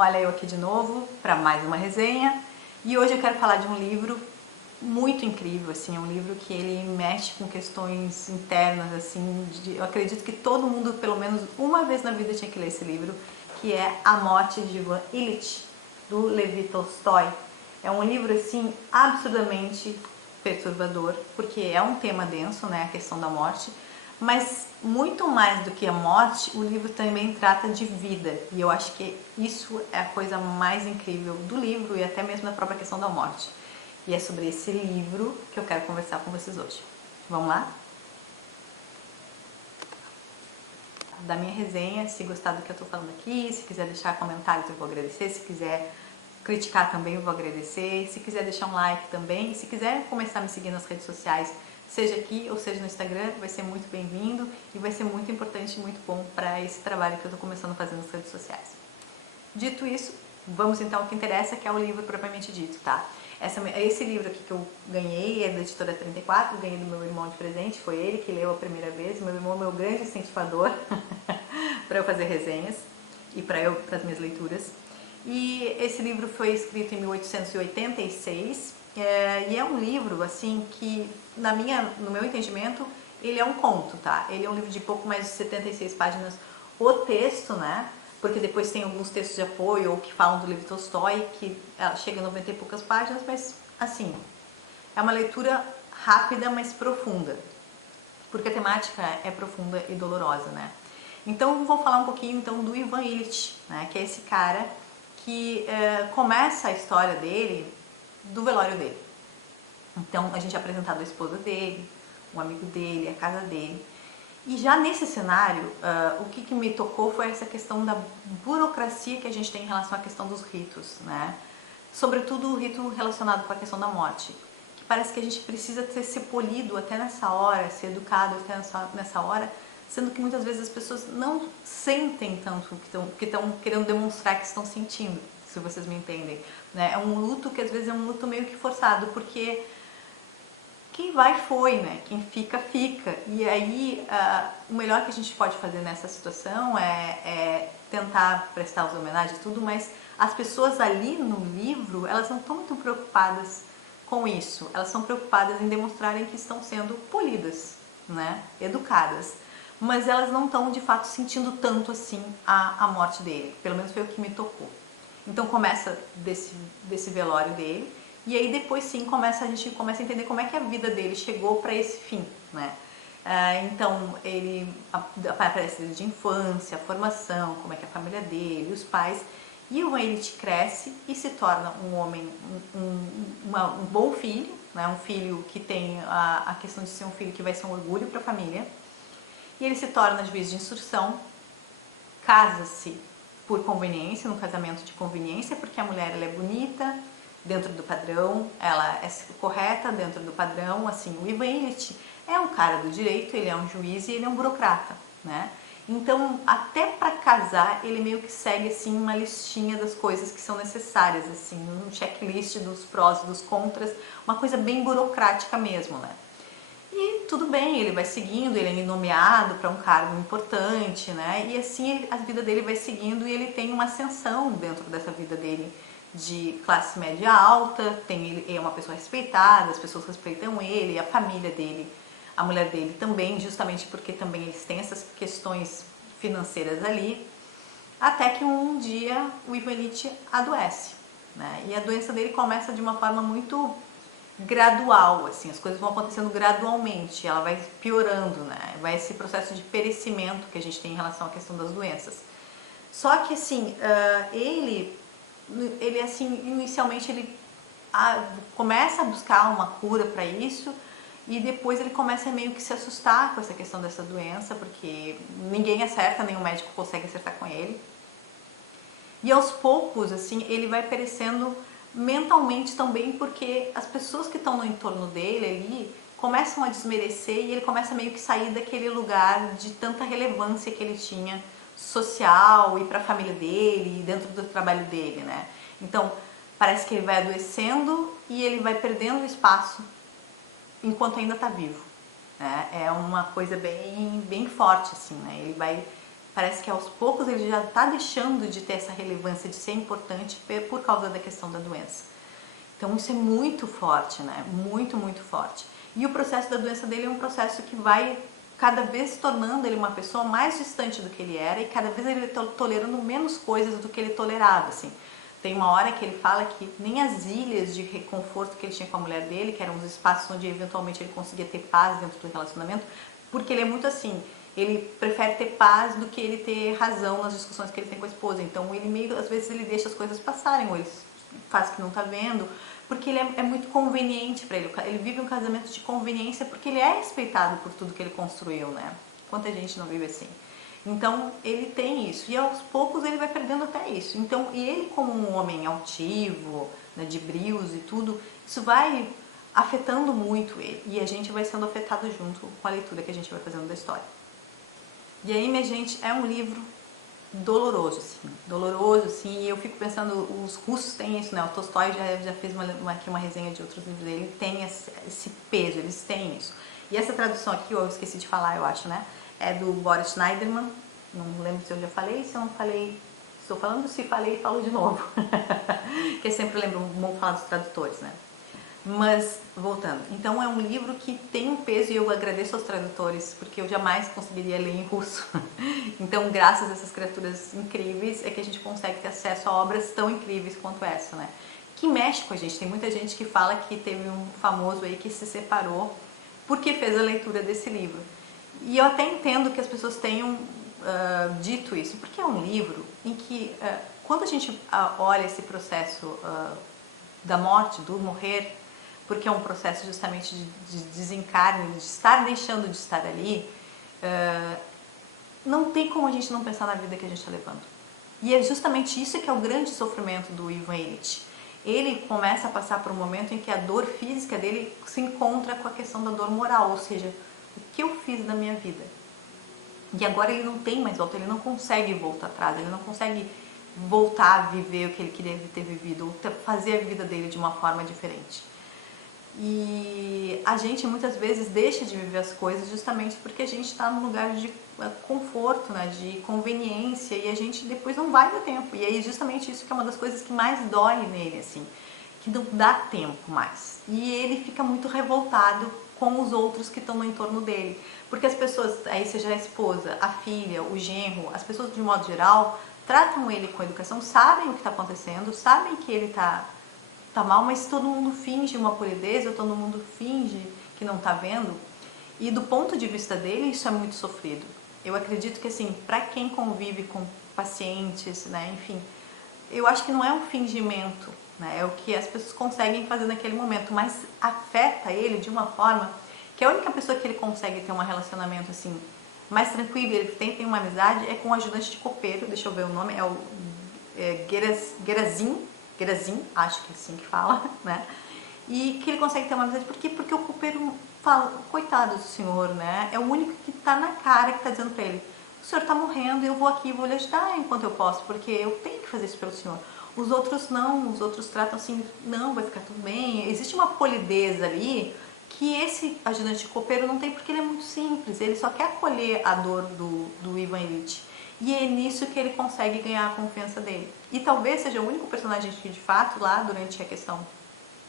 Olha eu aqui de novo para mais uma resenha e hoje eu quero falar de um livro muito incrível, assim, é um livro que ele mexe com questões internas, assim, eu acredito que todo mundo pelo menos uma vez na vida tinha que ler esse livro, que é A Morte de Ivan Ilitch, do Levi Tolstói. É um livro, assim, absurdamente perturbador, porque é um tema denso, né, a questão da morte, mas muito mais do que a morte, o livro também trata de vida, e eu acho que isso é a coisa mais incrível do livro e até mesmo da própria questão da morte. E é sobre esse livro que eu quero conversar com vocês hoje. Vamos lá? Da minha resenha, se gostar do que eu tô falando aqui, se quiser deixar comentários eu vou agradecer, se quiser criticar também eu vou agradecer, se quiser deixar um like também, se quiser começar a me seguir nas redes sociais, seja aqui ou seja no Instagram, vai ser muito bem-vindo e vai ser muito importante e muito bom para esse trabalho que eu tô começando a fazer nas redes sociais. Dito isso, vamos então ao que interessa, que é o livro propriamente dito, tá? Esse livro aqui que eu ganhei é da editora 34, ganhei do meu irmão de presente, foi ele que leu a primeira vez, meu irmão é meu grande incentivador para eu fazer resenhas e para as minhas leituras. E esse livro foi escrito em 1886 e é um livro assim que, no meu entendimento, ele é um conto, tá? Ele é um livro de pouco mais de 76 páginas, o texto, né? Porque depois tem alguns textos de apoio ou que falam do Levi Tolstói, que chega a 90 e poucas páginas, mas assim, é uma leitura rápida, mas profunda, porque a temática é profunda e dolorosa, né? Então, vou falar um pouquinho então do Ivan Ilitch, né? Que é esse cara que começa a história dele do velório dele. Então, a gente é apresentado a esposa dele, um amigo dele, a casa dele. E já nesse cenário, o que me tocou foi essa questão da burocracia que a gente tem em relação à questão dos ritos, né? Sobretudo o rito relacionado com a questão da morte, que parece que a gente precisa ser polido até nessa hora, ser educado até nessa hora, sendo que muitas vezes as pessoas não sentem tanto o que estão querendo demonstrar que estão sentindo, se vocês me entendem, né? É um luto que às vezes é um luto meio que forçado, porque quem vai foi, né? Quem fica, fica. E aí, o melhor que a gente pode fazer nessa situação é tentar prestar as homenagens e tudo, mas as pessoas ali no livro, elas não estão muito preocupadas com isso. Elas estão preocupadas em demonstrarem que estão sendo polidas, né? Educadas. Mas elas não estão, de fato, sentindo tanto assim a morte dele. Pelo menos foi o que me tocou. Então começa desse velório dele, e aí depois sim a gente começa a entender como é que a vida dele chegou para esse fim, né? Então ele aparece desde a infância, a formação, como é que é a família dele, os pais, e o Ilitch cresce e se torna um homem, um bom filho, né? Um filho que tem a questão de ser um filho que vai ser um orgulho para a família, e ele se torna juiz de instrução, casa-se por conveniência, no casamento de conveniência, porque a mulher ela é bonita, dentro do padrão, ela é correta dentro do padrão, assim, o Ivan Ilitch é um cara do direito, ele é um juiz e ele é um burocrata, né? Então, até para casar, ele meio que segue, assim, uma listinha das coisas que são necessárias, assim, um checklist dos prós e dos contras, uma coisa bem burocrática mesmo, né? E tudo bem, ele vai seguindo, ele é nomeado para um cargo importante, né? E assim a vida dele vai seguindo e ele tem uma ascensão dentro dessa vida dele de classe média alta, ele é uma pessoa respeitada, as pessoas respeitam ele, a família dele, a mulher dele também, justamente porque também eles têm essas questões financeiras ali, até que um dia o Ivan Ilitch adoece, né? E a doença dele começa de uma forma muito gradual, assim, as coisas vão acontecendo gradualmente, ela vai piorando, né? Vai esse processo de perecimento que a gente tem em relação à questão das doenças. Só que, assim, ele assim, inicialmente ele começa a buscar uma cura para isso e depois ele começa a meio que se assustar com essa questão dessa doença, porque ninguém acerta, nenhum médico consegue acertar com ele. E aos poucos, assim, ele vai perecendo mentalmente também, porque as pessoas que estão no entorno dele ali começam a desmerecer e ele começa meio que sair daquele lugar de tanta relevância que ele tinha social e para a família dele e dentro do trabalho dele, né? Então, parece que ele vai adoecendo e ele vai perdendo espaço enquanto ainda está vivo, né? É uma coisa bem forte, assim, né? parece que aos poucos ele já está deixando de ter essa relevância, de ser importante por causa da questão da doença. Então isso é muito forte, né? Muito, muito forte. E o processo da doença dele é um processo que vai cada vez tornando ele uma pessoa mais distante do que ele era e cada vez ele tolerando menos coisas do que ele tolerava, assim. Tem uma hora que ele fala que nem as ilhas de reconforto que ele tinha com a mulher dele, que eram os espaços onde eventualmente ele conseguia ter paz dentro do relacionamento, porque ele é muito assim, ele prefere ter paz do que ele ter razão nas discussões que ele tem com a esposa. Então ele meio, às vezes ele deixa as coisas passarem, ou ele faz que não tá vendo, porque ele é muito conveniente para ele. Ele vive um casamento de conveniência porque ele é respeitado por tudo que ele construiu, né? Quanta gente não vive assim. Então ele tem isso e aos poucos ele vai perdendo até isso. Então, e ele como um homem altivo, né, de brios e tudo, isso vai afetando muito ele e a gente vai sendo afetado junto com a leitura que a gente vai fazendo da história. E aí, minha gente, é um livro doloroso, assim, e eu fico pensando, os russos têm isso, né, o Tolstói já fez aqui uma resenha de outros livros dele, tem esse peso, eles têm isso. E essa tradução aqui, eu esqueci de falar, eu acho, né, é do Boris Schneiderman, não lembro se eu já falei, se eu não falei, estou falando, se falei, falo de novo, que eu sempre lembro, bom falar dos tradutores, né. Mas, voltando, então é um livro que tem um peso e eu agradeço aos tradutores, porque eu jamais conseguiria ler em russo. Então, graças a essas criaturas incríveis, é que a gente consegue ter acesso a obras tão incríveis quanto essa, né? Que mexe com a gente. Tem muita gente que fala que teve um famoso aí que se separou porque fez a leitura desse livro. E eu até entendo que as pessoas tenham dito isso, porque é um livro em que, quando a gente olha esse processo da morte, do morrer, porque é um processo justamente de desencarne, de estar deixando de estar ali, não tem como a gente não pensar na vida que a gente está levando. E é justamente isso que é o grande sofrimento do Ivan Illich. Ele começa a passar por um momento em que a dor física dele se encontra com a questão da dor moral, ou seja, o que eu fiz da minha vida? E agora ele não tem mais volta, ele não consegue voltar atrás, ele não consegue voltar a viver o que ele queria ter vivido, ou fazer a vida dele de uma forma diferente. E a gente muitas vezes deixa de viver as coisas justamente porque a gente está num lugar de conforto, né, de conveniência, e a gente depois não vai dar tempo. E aí justamente isso que é uma das coisas que mais dói nele, assim, que não dá tempo mais. E ele fica muito revoltado com os outros que estão no entorno dele. Porque as pessoas, aí seja a esposa, a filha, o genro, as pessoas de modo geral, tratam ele com educação, sabem o que está acontecendo, sabem que ele tá mal, mas todo mundo finge uma polidez, ou todo mundo finge que não tá vendo. E do ponto de vista dele, isso é muito sofrido. Eu acredito que, assim, para quem convive com pacientes, né, enfim, eu acho que não é um fingimento, né, é o que as pessoas conseguem fazer naquele momento, mas afeta ele de uma forma que a única pessoa que ele consegue ter um relacionamento, assim, mais tranquilo, ele tem uma amizade, é com o ajudante de copeiro, deixa eu ver o nome, é o Gerazim, acho que é assim que fala, né? E que ele consegue ter uma amizade, por quê? Porque o copeiro fala, coitado do senhor, né? É o único que tá na cara, que tá dizendo pra ele, o senhor tá morrendo, eu vou aqui e vou lhe ajudar enquanto eu posso, porque eu tenho que fazer isso pelo senhor. Os outros não, os outros tratam assim, não, vai ficar tudo bem. Existe uma polidez ali que esse ajudante de copeiro não tem, porque ele é muito simples, ele só quer acolher a dor do Ivan Illich. E é nisso que ele consegue ganhar a confiança dele. E talvez seja o único personagem que, de fato, lá durante a questão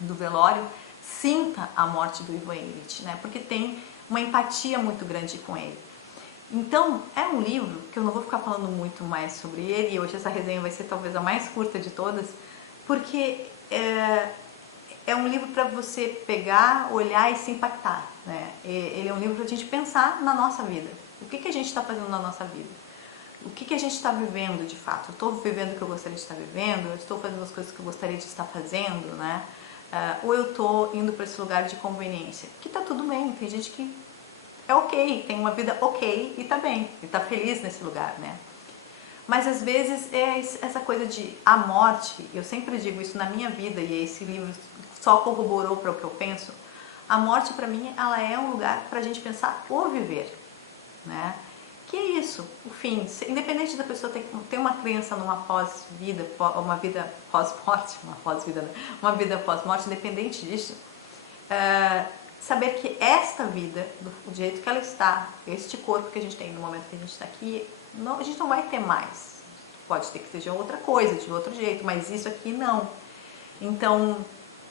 do velório, sinta a morte do Ivan Illich, né? Porque tem uma empatia muito grande com ele. Então, é um livro que eu não vou ficar falando muito mais sobre ele, e hoje essa resenha vai ser talvez a mais curta de todas, porque é um livro para você pegar, olhar e se impactar, né? Ele é um livro para a gente pensar na nossa vida. O que a gente está fazendo na nossa vida? O que a gente está vivendo de fato? Eu estou vivendo o que eu gostaria de estar vivendo? Eu estou fazendo as coisas que eu gostaria de estar fazendo, né? Ou eu estou indo para esse lugar de conveniência? Que tá tudo bem, tem gente que é ok, tem uma vida ok e tá bem, e tá feliz nesse lugar, né? Mas às vezes é essa coisa de a morte, eu sempre digo isso na minha vida, e esse livro só corroborou para o que eu penso, a morte para mim ela é um lugar para a gente pensar o viver, né? Que é isso, o fim, independente da pessoa ter uma crença numa pós-vida, uma vida pós-morte, uma pós-vida, né? Uma vida pós-morte, independente disso, saber que esta vida, do jeito que ela está, este corpo que a gente tem no momento que a gente está aqui, não, a gente não vai ter mais. Pode ter que seja outra coisa, de outro jeito, mas isso aqui não. Então,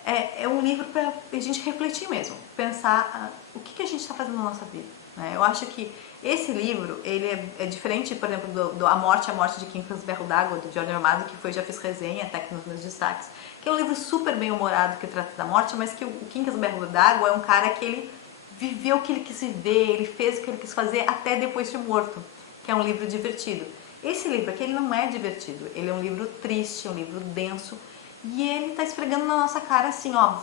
é um livro para a gente refletir mesmo, pensar o que a gente está fazendo na nossa vida. Né? Eu acho que esse livro, ele é diferente, por exemplo, do A Morte de Quincas Berro d'Água, do Jorge Amado, que já fiz resenha, até aqui nos meus destaques, que é um livro super bem humorado que trata da morte, mas que o Quincas Berro d'Água é um cara que ele viveu o que ele quis viver, ele fez o que ele quis fazer até depois de morto, que é um livro divertido. Esse livro aqui, ele não é divertido, ele é um livro triste, um livro denso, e ele tá esfregando na nossa cara assim, ó,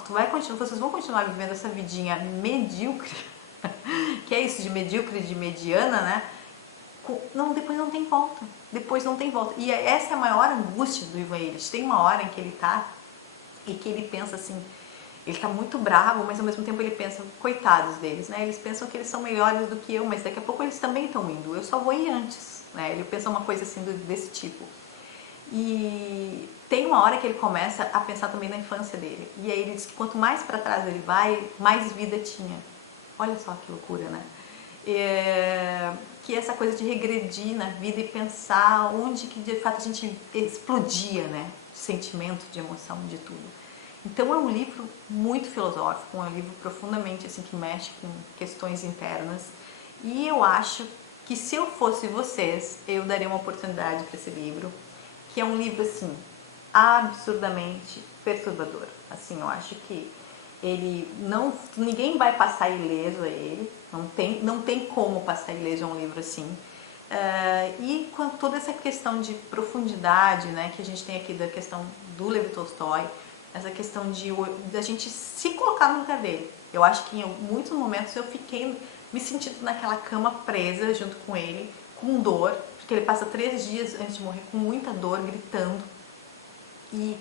vocês vão continuar vivendo essa vidinha medíocre, que é isso de medíocre, de mediana, né? Não, depois não tem volta, depois não tem volta. E essa é a maior angústia do Ivan Illich. Tem uma hora em que ele tá e que ele pensa assim, ele tá muito bravo, mas ao mesmo tempo ele pensa, coitados deles, né? Eles pensam que eles são melhores do que eu, mas daqui a pouco eles também estão indo, eu só vou ir antes, né? Ele pensa uma coisa assim desse tipo. E tem uma hora que ele começa a pensar também na infância dele. E aí ele diz que quanto mais para trás ele vai, mais vida tinha. Olha só que loucura, né? Que essa coisa de regredir na vida e pensar onde que de fato a gente explodia, né? De sentimento, de emoção, de tudo. Então é um livro muito filosófico, é um livro profundamente assim que mexe com questões internas. E eu acho que se eu fosse vocês, eu daria uma oportunidade para esse livro, que é um livro assim absurdamente perturbador. Assim, eu acho que ele não, ninguém vai passar ileso a ele, não tem como passar ileso a um livro assim. E com toda essa questão de profundidade, né, que a gente tem aqui da questão do Lev Tolstói, essa questão de a gente se colocar no lugar dele. Eu acho que em muitos momentos eu fiquei me sentindo naquela cama presa junto com ele, com dor, porque ele passa 3 dias antes de morrer com muita dor, gritando. E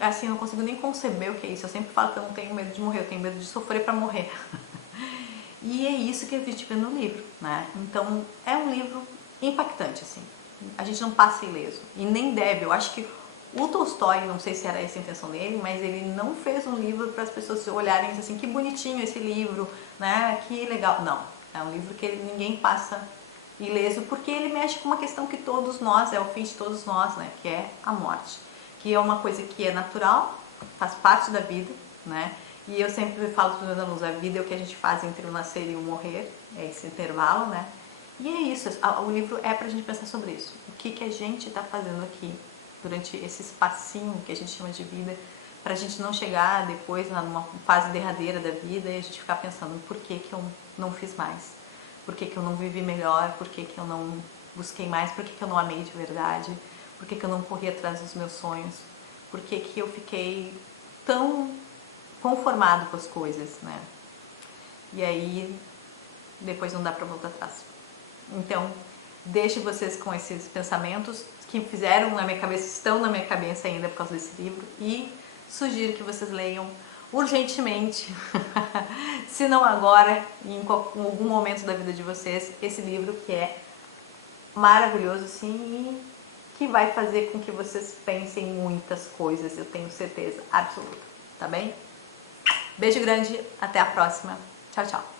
assim, eu não consigo nem conceber o que é isso. Eu sempre falo que eu não tenho medo de morrer, eu tenho medo de sofrer para morrer. E é isso que a gente vê no livro, né? Então, é um livro impactante, assim. A gente não passa ileso. E nem deve. Eu acho que o Tolstói, não sei se era essa a intenção dele, mas ele não fez um livro para as pessoas olharem assim, que bonitinho esse livro, né? Que legal. Não. É um livro que ninguém passa ileso, porque ele mexe com uma questão que todos nós, é o fim de todos nós, né? Que é a morte. Que é uma coisa que é natural, faz parte da vida, né? E eu sempre falo para os meus alunos, a vida é o que a gente faz entre o nascer e o morrer, é esse intervalo, né? E é isso, o livro é para a gente pensar sobre isso. O que a gente está fazendo aqui durante esse espacinho que a gente chama de vida, para a gente não chegar depois numa fase derradeira da vida e a gente ficar pensando por que eu não fiz mais, por que eu não vivi melhor, por que eu não busquei mais, por que eu não amei de verdade, por que eu não corri atrás dos meus sonhos, por que eu fiquei tão conformado com as coisas, né? E aí depois não dá para voltar atrás. Então, deixo vocês com esses pensamentos que fizeram na minha cabeça, estão na minha cabeça ainda por causa desse livro, e sugiro que vocês leiam urgentemente, se não agora, em algum momento da vida de vocês, esse livro que é maravilhoso, sim, e que vai fazer com que vocês pensem em muitas coisas, eu tenho certeza absoluta, tá bem? Beijo grande, até a próxima. Tchau, tchau.